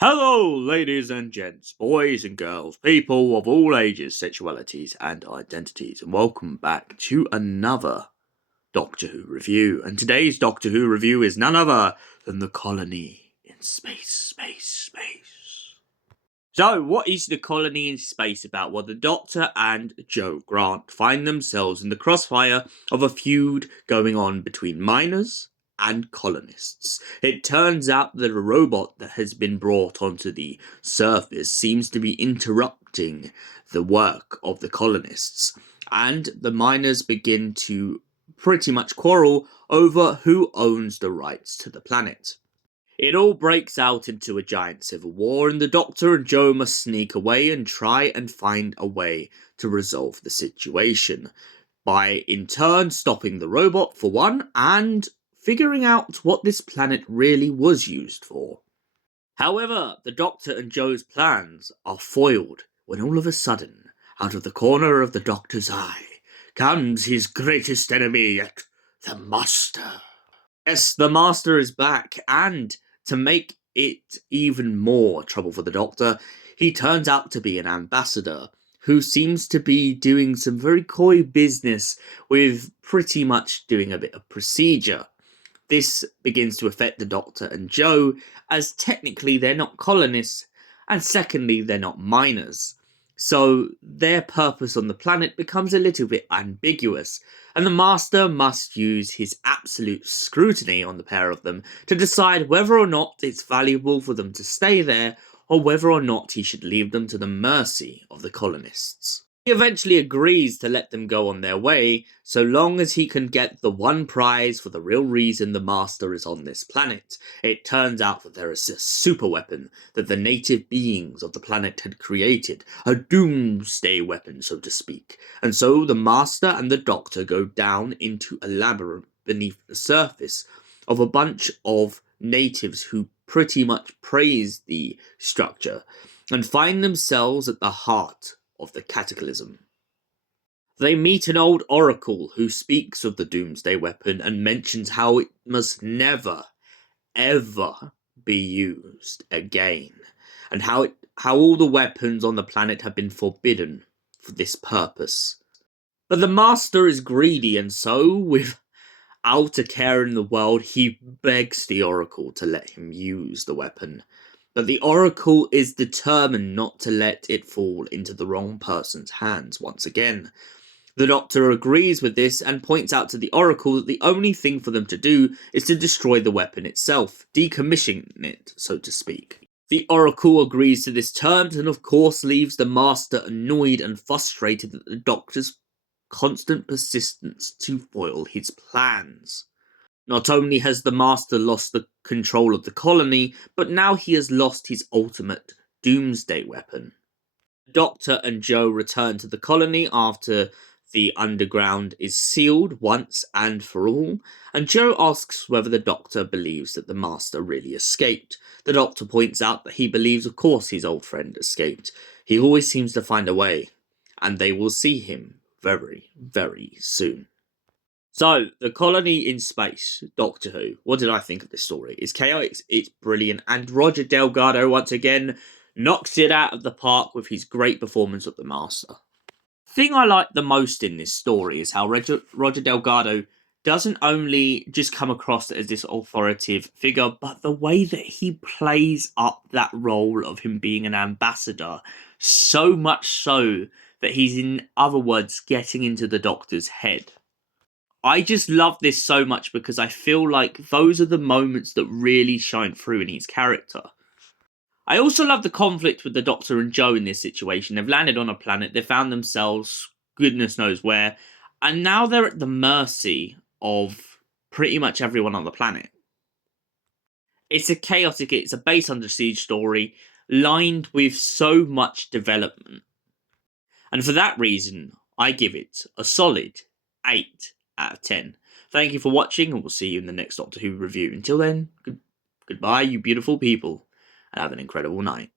Hello, ladies and gents, boys and girls, people of all ages, sexualities, and identities, and welcome back to another Doctor Who review. And today's Doctor Who review is none other than The Colony in Space. So, what is The Colony in Space about? Well, the Doctor and Jo Grant find themselves in the crossfire of a feud going on between miners and colonists. It turns out that a robot that has been brought onto the surface seems to be interrupting the work of the colonists, and the miners begin to pretty much quarrel over who owns the rights to the planet. It all breaks out into a giant civil war, and the Doctor and Jo must sneak away and try and find a way to resolve the situation, by in turn stopping the robot for one, and figuring out what this planet really was used for. However, the Doctor and Jo's plans are foiled when all of a sudden, out of the corner of the Doctor's eye, comes his greatest enemy yet, the Master. Yes, the Master is back, and to make it even more trouble for the Doctor, he turns out to be an ambassador who seems to be doing some very coy business with pretty much doing a bit of procedure. This begins to affect the Doctor and Jo, as technically they're not colonists, and secondly, they're not miners. So their purpose on the planet becomes a little bit ambiguous, and the Master must use his absolute scrutiny on the pair of them to decide whether or not it's valuable for them to stay there, or whether or not he should leave them to the mercy of the colonists. He eventually agrees to let them go on their way, so long as he can get the one prize for the real reason the Master is on this planet. It turns out that there is a super weapon that the native beings of the planet had created, a doomsday weapon, so to speak. And so the Master and the Doctor go down into a labyrinth beneath the surface of a bunch of natives who pretty much praise the structure, and find themselves at the heart of the cataclysm. They meet an old oracle who speaks of the doomsday weapon and mentions how it must never, ever be used again, and how all the weapons on the planet have been forbidden for this purpose. But the Master is greedy, and so, without a care in the world, he begs the oracle to let him use the weapon. But the Oracle is determined not to let it fall into the wrong person's hands once again. The Doctor agrees with this and points out to the Oracle that the only thing for them to do is to destroy the weapon itself, decommissioning it, so to speak. The Oracle agrees to this terms and of course leaves the Master annoyed and frustrated at the Doctor's constant persistence to foil his plans. Not only has the Master lost the control of the colony, but now he has lost his ultimate doomsday weapon. Doctor and Jo return to the colony after the underground is sealed once and for all, and Jo asks whether the Doctor believes that the Master really escaped. The Doctor points out that he believes of course his old friend escaped. He always seems to find a way, and they will see him very, very soon. So, The Colony in Space, Doctor Who. What did I think of this story? It's chaotic, it's brilliant, and Roger Delgado once again knocks it out of the park with his great performance of the Master. The thing I like the most in this story is how Roger Delgado doesn't only just come across as this authoritative figure, but the way that he plays up that role of him being an ambassador, so much so that he's, in other words, getting into the Doctor's head. I just love this so much because I feel like those are the moments that really shine through in his character. I also love the conflict with the Doctor and Jo in this situation. They've landed on a planet, they found themselves goodness knows where, and now they're at the mercy of pretty much everyone on the planet. It's a base under siege story, lined with so much development. And for that reason, I give it a solid 8 out of 10. Thank you for watching, and we'll see you in the next Doctor Who review. Until then, Goodbye, you beautiful people, and have an incredible night.